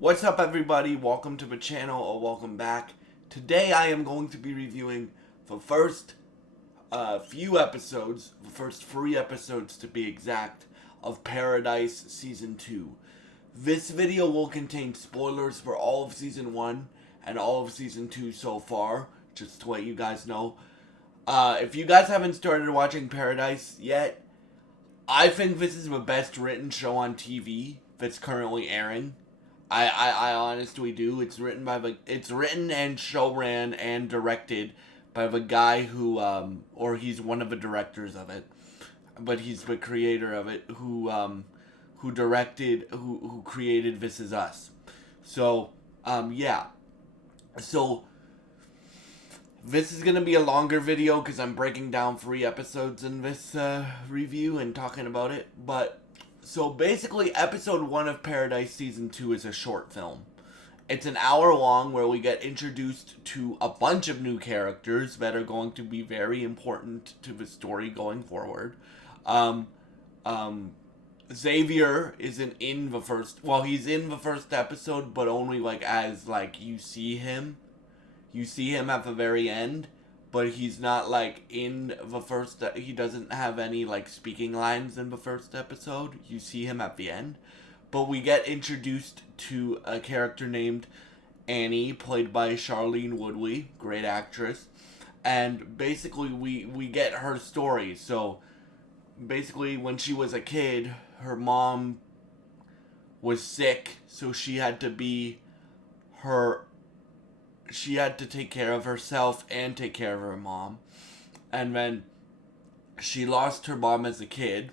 What's up, everybody? Welcome to the channel, or welcome back. Today I am going to be reviewing the first few episodes, the first 3 episodes to be exact, of Paradise Season 2. This video will contain spoilers for all of Season 1 and all of Season 2 so far, just to let you guys know. If you guys haven't started watching Paradise yet, I think this is the best written show on TV that's currently airing. I honestly do. It's written and show ran and directed by the guy who or he's one of the directors of it, but he's the creator of it who created This Is Us. So yeah. So this is gonna be a longer video because I'm breaking down 3 episodes in this review and talking about it, but. So basically, episode 1 of Paradise Season 2 is a short film. It's an hour long where we get introduced to a bunch of new characters that are going to be very important to the story going forward. Xavier isn't in the first... Well, he's in the first episode, but only as you see him. You see him at the very end. But he's not in the first. He doesn't have any speaking lines in the first episode. You see him at the end, but we get introduced to a character named Annie, played by Shailene Woodley, great actress, and basically we get her story. So basically, when she was a kid, her mom was sick, so she had to take care of herself and take care of her mom. And then she lost her mom as a kid.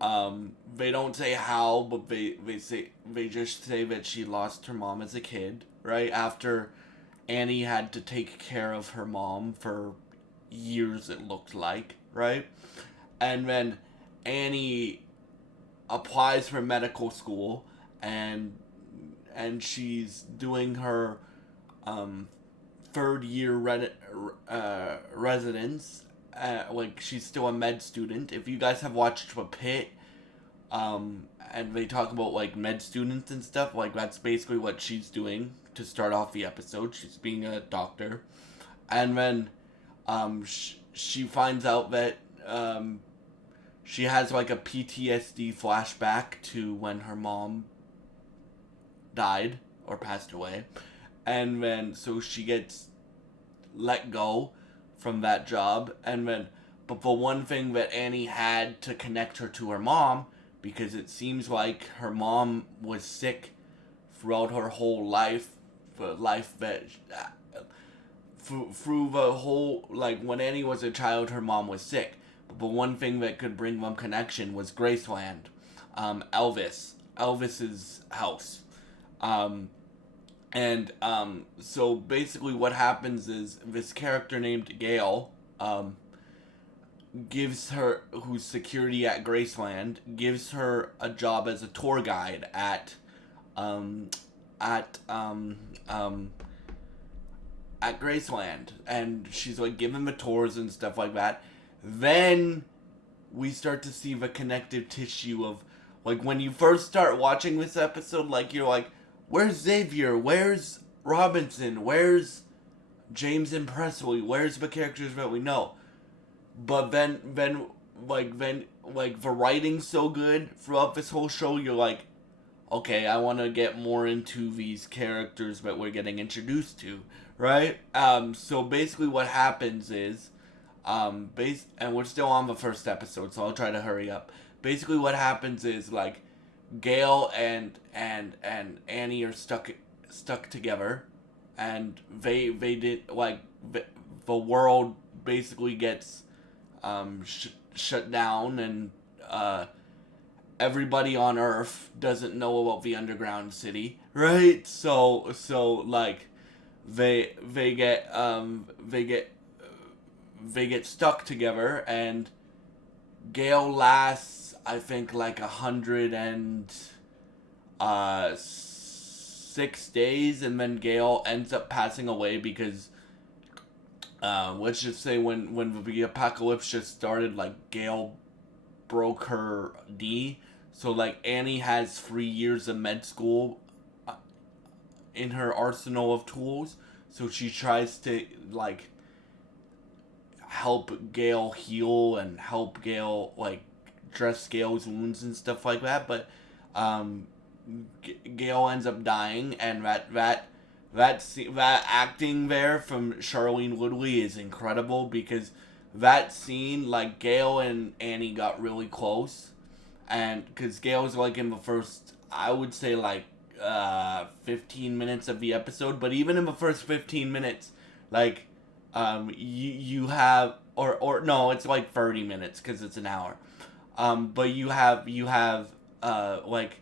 They don't say how, but they just say that she lost her mom as a kid, right? After Annie had to take care of her mom for years, it looked like, right? And then Annie applies for medical school, and she's doing her third year residence. She's still a med student. If you guys have watched The Pit, and they talk about med students and stuff, that's basically what she's doing to start off the episode. She's being a doctor, and then she finds out that she has a PTSD flashback to when her mom died or passed away. And then, so she gets let go from that job. And then, but the one thing that Annie had to connect her to her mom, because it seems like her mom was sick throughout her whole life, through the whole, when Annie was a child, her mom was sick. But the one thing that could bring them connection was Graceland, Elvis's house. So basically what happens is this character named Gail, gives her, who's security at Graceland, gives her a job as a tour guide at Graceland. And she's giving the tours and stuff like that. Then we start to see the connective tissue of, when you first start watching this episode, you're where's Xavier? Where's Robinson? Where's James and Presley? Where's the characters that we know? But then the writing's so good throughout this whole show, you're okay, I want to get more into these characters that we're getting introduced to, right? So basically what happens is, and we're still on the first episode, so I'll try to hurry up. Basically what happens is, Gail and Annie are stuck together, and they did the world basically gets shut down, and everybody on Earth doesn't know about the underground city, right? So they get stuck together, and Gail lasts, I think, 106 days, and then Gail ends up passing away because, let's just say when the apocalypse just started, Gail broke her knee, so Annie has 3 years of med school in her arsenal of tools. So she tries to like help Gale heal and help Gale like dress Gale's wounds and stuff like that. But Gale ends up dying, and that acting there from Charlene Woodley is incredible, because that scene, like, Gale and Annie got really close, and because Gale's like in the first, I would say, like 15 minutes of the episode, but even in the first 15 minutes, like, you have, or no, it's like 30 minutes because it's an hour, but you have like,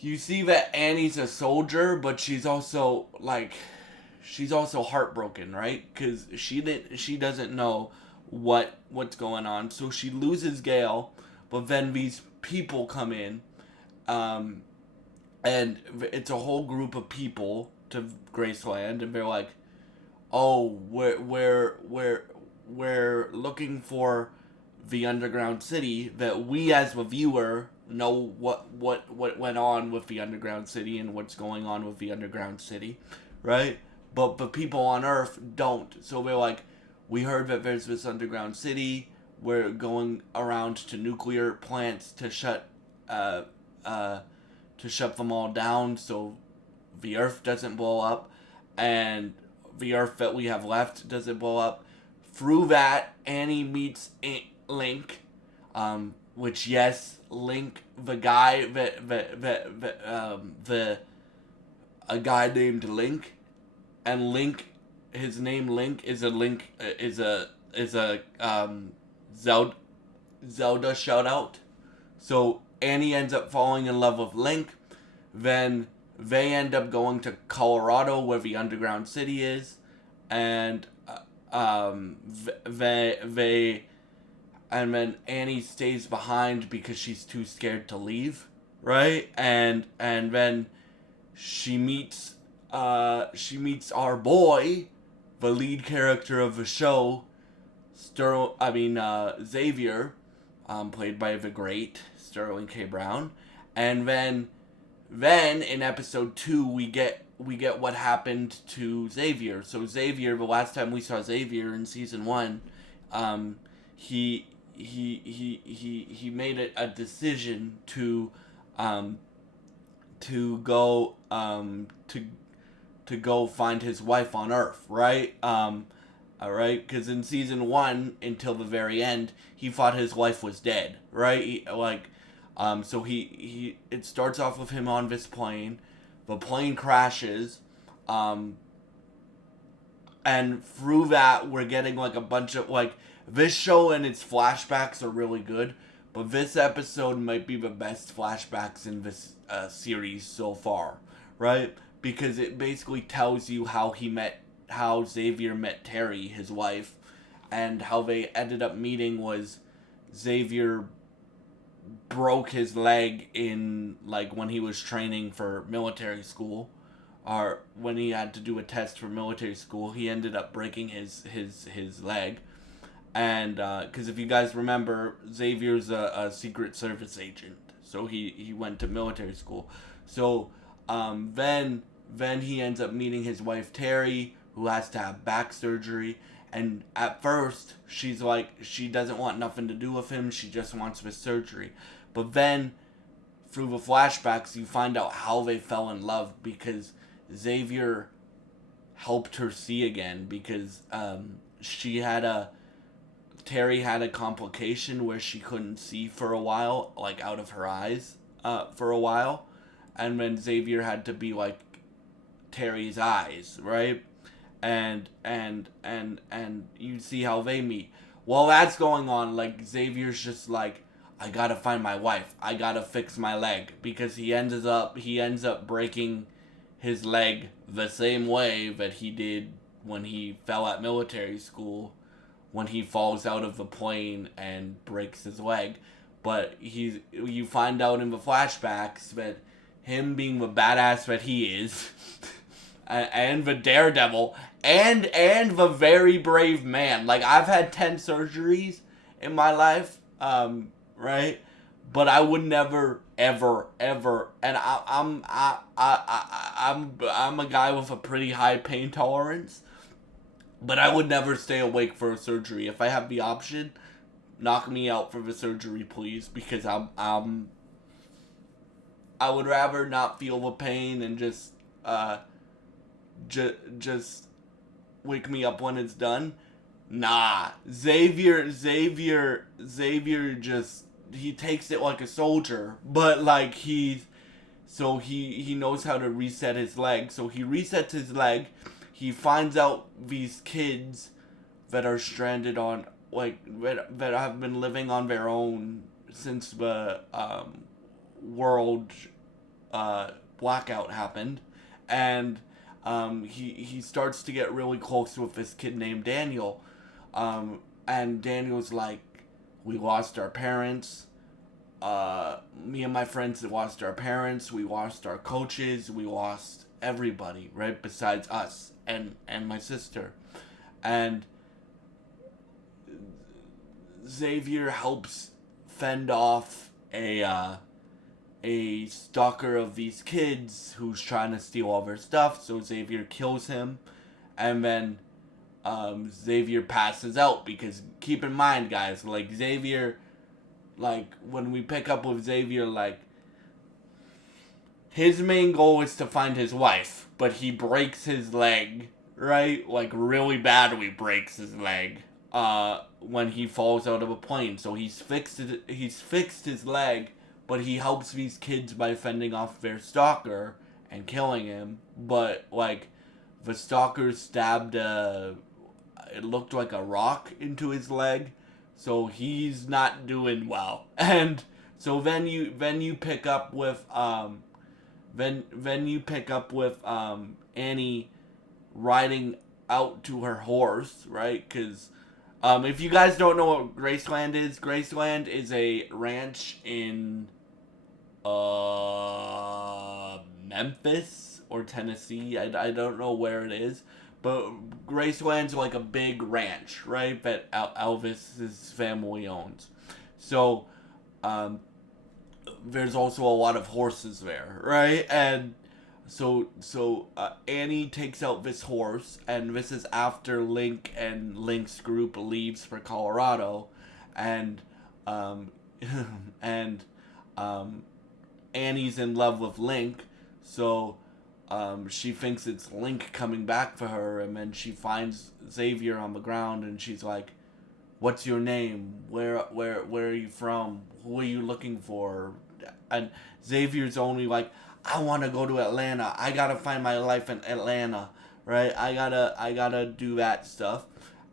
you see that Annie's a soldier, but she's also heartbroken, right? Because she doesn't know what's going on, so she loses Gale, but then these people come in, and it's a whole group of people to Graceland, and they're like, oh, we're looking for the underground city, that we as the viewer know what went on with the underground city and what's going on with the underground city, right? But people on Earth don't. So they're like, we heard that there's this underground city. We're going around to nuclear plants to shut them all down so the Earth doesn't blow up, and the Earth that we have left doesn't blow up. Through that, Annie meets Link, which, yes, Link, the guy a guy named Link, and Link, his name Link is a Zelda shout out. So Annie ends up falling in love with Link. Then they end up going to Colorado, where the underground city is, and and then Annie stays behind because she's too scared to leave, right? And then she meets our boy, the lead character of the show, Xavier, played by the great Sterling K. Brown, and then in episode 2 we get what happened to Xavier. So Xavier, the last time we saw Xavier in season 1, he made a decision to go to go find his wife on Earth, right? All right, because in season 1 until the very end, he thought his wife was dead, right? So it starts off with him on this plane. The plane crashes, and through that we're getting like a bunch of like, this show and its flashbacks are really good, but this episode might be the best flashbacks in this series so far, right? Because it basically tells you how Xavier met Terry, his wife, and how they ended up meeting was Xavier broke his leg in, like, when he was training for military school, or when he had to do a test for military school, he ended up breaking his leg. And because if you guys remember, Xavier's a Secret Service agent, so he went to military school. So then he ends up meeting his wife Terry, who has to have back surgery. And at first, she's like, she doesn't want nothing to do with him. She just wants the surgery. But then, through the flashbacks, you find out how they fell in love, because Xavier helped her see again, because Terry had a complication where she couldn't see for a while, like out of her eyes, for a while. And then Xavier had to be like Terry's eyes, right? And you see how they meet. While that's going on, like, Xavier's just like, I gotta find my wife. I gotta fix my leg, because he ends up breaking his leg the same way that he did when he fell at military school, when he falls out of the plane and breaks his leg. But you find out in the flashbacks that him being the badass that he is, and the daredevil, and the very brave man. Like, I've had 10 surgeries in my life, right? but I would never, ever, ever. And I'm a guy with a pretty high pain tolerance, but I would never stay awake for a surgery. If I have the option, knock me out for the surgery, please, because I would rather not feel the pain and just wake me up when it's done. Nah, Xavier just he takes it like a soldier, but like he knows how to reset his leg. So he resets his leg. He finds out these kids that are stranded on like that have been living on their own since the world blackout happened, and he starts to get really close with this kid named Daniel, and Daniel's like, we lost our parents. Me and my friends lost our parents. We lost our coaches. We lost everybody, right? Besides us and my sister, and Xavier helps fend off a stalker of these kids who's trying to steal all their stuff. So Xavier kills him, and then Xavier passes out because keep in mind, guys, like Xavier, like when we pick up with Xavier, like his main goal is to find his wife, but he breaks his leg, right? Like really badly breaks his leg when he falls out of a plane. So he's fixed his leg, but he helps these kids by fending off their stalker and killing him. But like the stalker stabbed it looked like a rock into his leg, so he's not doing well. And so then you pick up with Annie riding out to her horse, right? Because if you guys don't know what Graceland is a ranch in Memphis or Tennessee. I don't know where it is, but Graceland's like a big ranch, right? That Elvis's family owns. So there's also a lot of horses there, right? And so Annie takes out this horse, and this is after Link and Link's group leaves for Colorado, and and Annie's in love with Link, so she thinks it's Link coming back for her, and then she finds Xavier on the ground, and she's like, "What's your name? Where are you from? Who are you looking for?" And Xavier's only like, "I want to go to Atlanta. I gotta find my life in Atlanta, right? I gotta do that stuff,"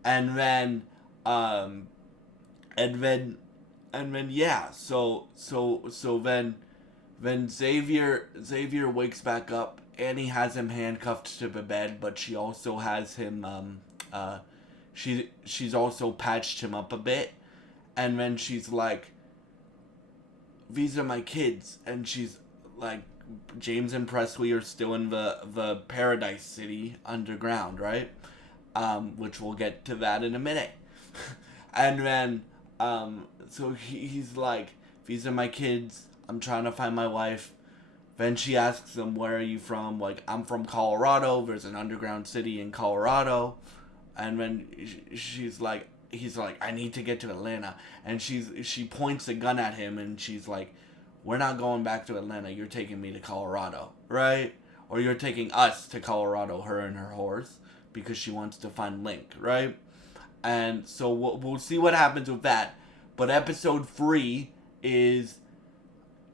and then and then yeah, so then Xavier wakes back up. Annie has him handcuffed to the bed, but she also has him she's also patched him up a bit, and then she's like, "These are my kids," and she's like, James and Presley are still in the Paradise City underground, right? Which we'll get to that in a minute. And then so he's like, "These are my kids. I'm trying to find my wife." Then she asks him, "Where are you from?" Like, "I'm from Colorado. There's an underground city in Colorado." And then he's like, "I need to get to Atlanta." And she points a gun at him, and she's like, "We're not going back to Atlanta. You're taking me to Colorado, right? Or you're taking us to Colorado, her and her horse, because she wants to find Link, right?" And so we'll see what happens with that. But episode 3 is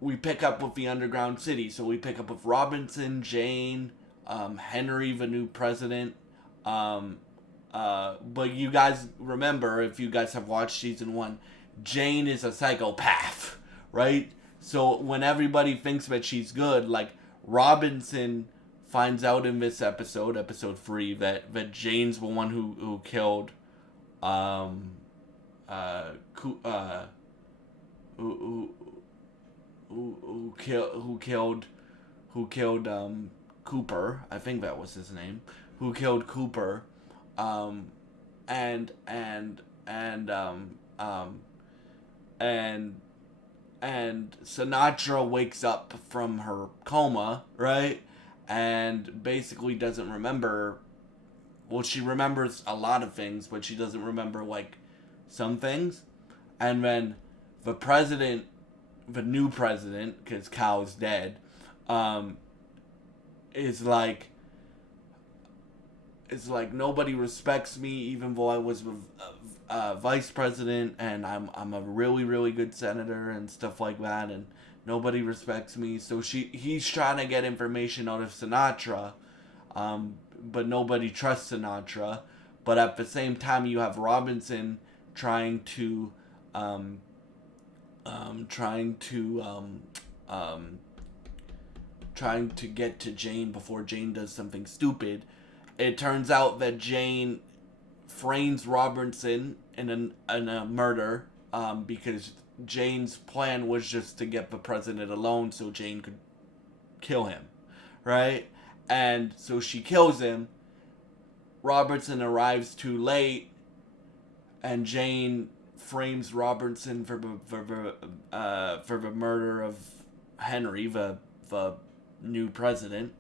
we pick up with the underground city. So we pick up with Robinson, Jane, Henry, the new president. But you guys remember, if you guys have watched season 1, Jane is a psychopath, right? So when everybody thinks that she's good, like Robinson finds out in this episode 3, that Jane's the one who killed who killed Cooper. I think that was his name. Who killed Cooper? And and and Sinatra wakes up from her coma, right? And basically doesn't remember. Well, she remembers a lot of things, but she doesn't remember like some things. And then the president, the new president, because Cal's dead, um, is like, nobody respects me, even though I was vice president, and I'm a really really good senator and stuff like that, and nobody respects me. So he's trying to get information out of Sinatra, but nobody trusts Sinatra. But at the same time, you have Robinson trying to um, trying to trying to get to Jane before Jane does something stupid. It turns out that Jane frames Robinson in a murder, because Jane's plan was just to get the president alone so Jane could kill him, right? And so she kills him. Robertson arrives too late, and Jane frames Robertson for the murder of Henry, the new president.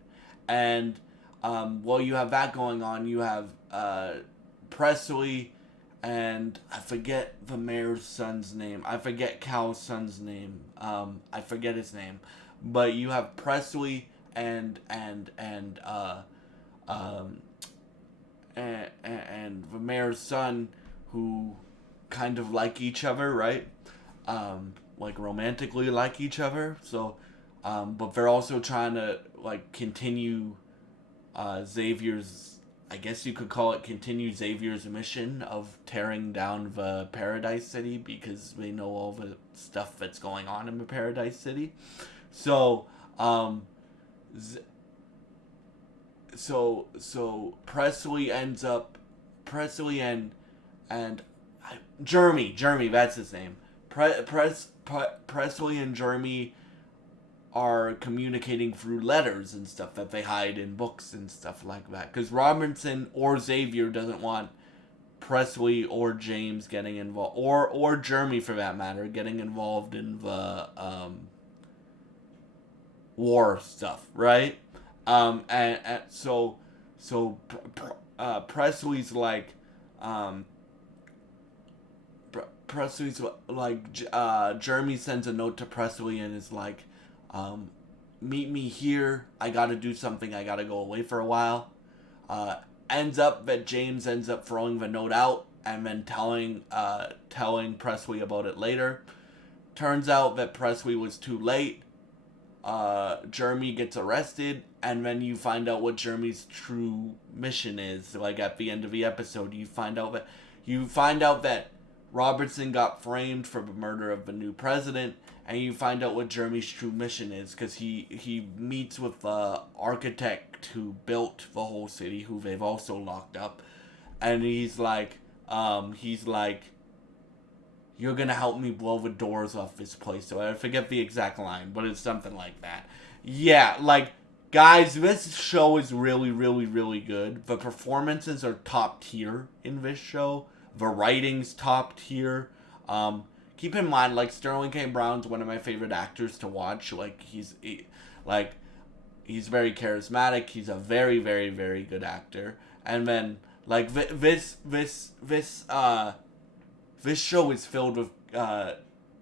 And while you have that going on, you have Presley, and I forget the mayor's son's name. I forget Cal's son's name. I forget his name. But you have Presley and the mayor's son, who kind of like each other, right? Like romantically like each other. So, but they're also trying to like continue Xavier's, I guess you could call it, continue Xavier's mission of tearing down the Paradise City, because they know all the stuff that's going on in the Paradise City. So, so Presley and Jeremy, that's his name. Presley and Jeremy are communicating through letters and stuff that they hide in books and stuff like that. Because Robinson or Xavier doesn't want Presley or James getting involved, or Jeremy for that matter, getting involved in the war stuff, right? And so Presley's like, Jeremy sends a note to Presley and is like, meet me here. I gotta do something. I gotta go away for a while. Ends up that James ends up throwing the note out and then telling Presley about it later. Turns out that Presley was too late. Jeremy gets arrested, and then you find out what Jeremy's true mission is. Like at the end of the episode, you find out that Robertson got framed for the murder of the new president, and you find out what Jeremy's true mission is, because he meets with the architect who built the whole city, who they've also locked up, and he's like, you're gonna help me blow the doors off this place. So I forget the exact line, but it's something like that. Yeah, like, guys, this show is really, really, really good. The performances are top tier in this show. The writing's top tier. Keep in mind, like, Sterling K. Brown's one of my favorite actors to watch. Like, he's very charismatic. He's a very, very, very good actor. And then, like, this show is filled with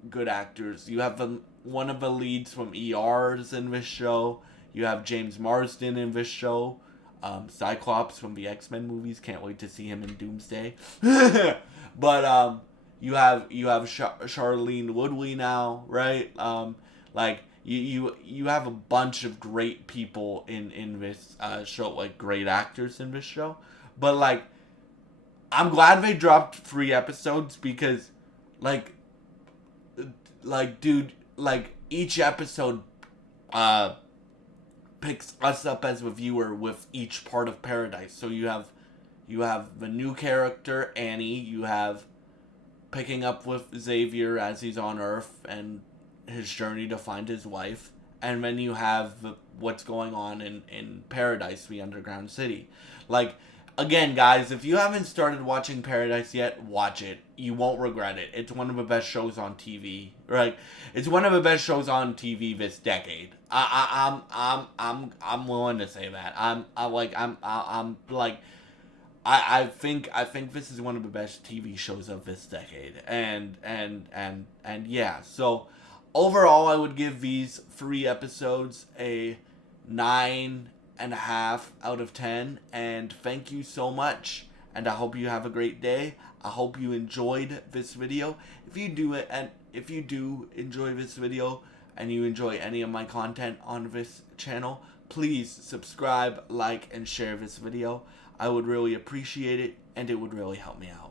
good actors. You have one of the leads from ER's in this show. You have James Marsden in this show. Cyclops from the X-Men movies. Can't wait to see him in Doomsday. But you have Charlene Woodley now, right? Like you have a bunch of great people in this show, like great actors in this show. But like, I'm glad they dropped 3 episodes, because like dude, like each episode picks us up as a viewer with each part of Paradise. So you have the new character Annie, you have picking up with Xavier as he's on Earth and his journey to find his wife, and then you have what's going on in Paradise, the underground city. Like, again, guys, if you haven't started watching Paradise yet, watch it. You won't regret it. It's one of the best shows on TV. Right? It's one of the best shows on TV this decade. I'm willing to say that. I think this is one of the best TV shows of this decade. And yeah. So overall, I would give these 3 episodes a 9.5 out of 10. And thank you so much. And I hope you have a great day. I hope you enjoyed this video. If you do enjoy this video and you enjoy any of my content on this channel, please subscribe, like, and share this video. I would really appreciate it, and it would really help me out.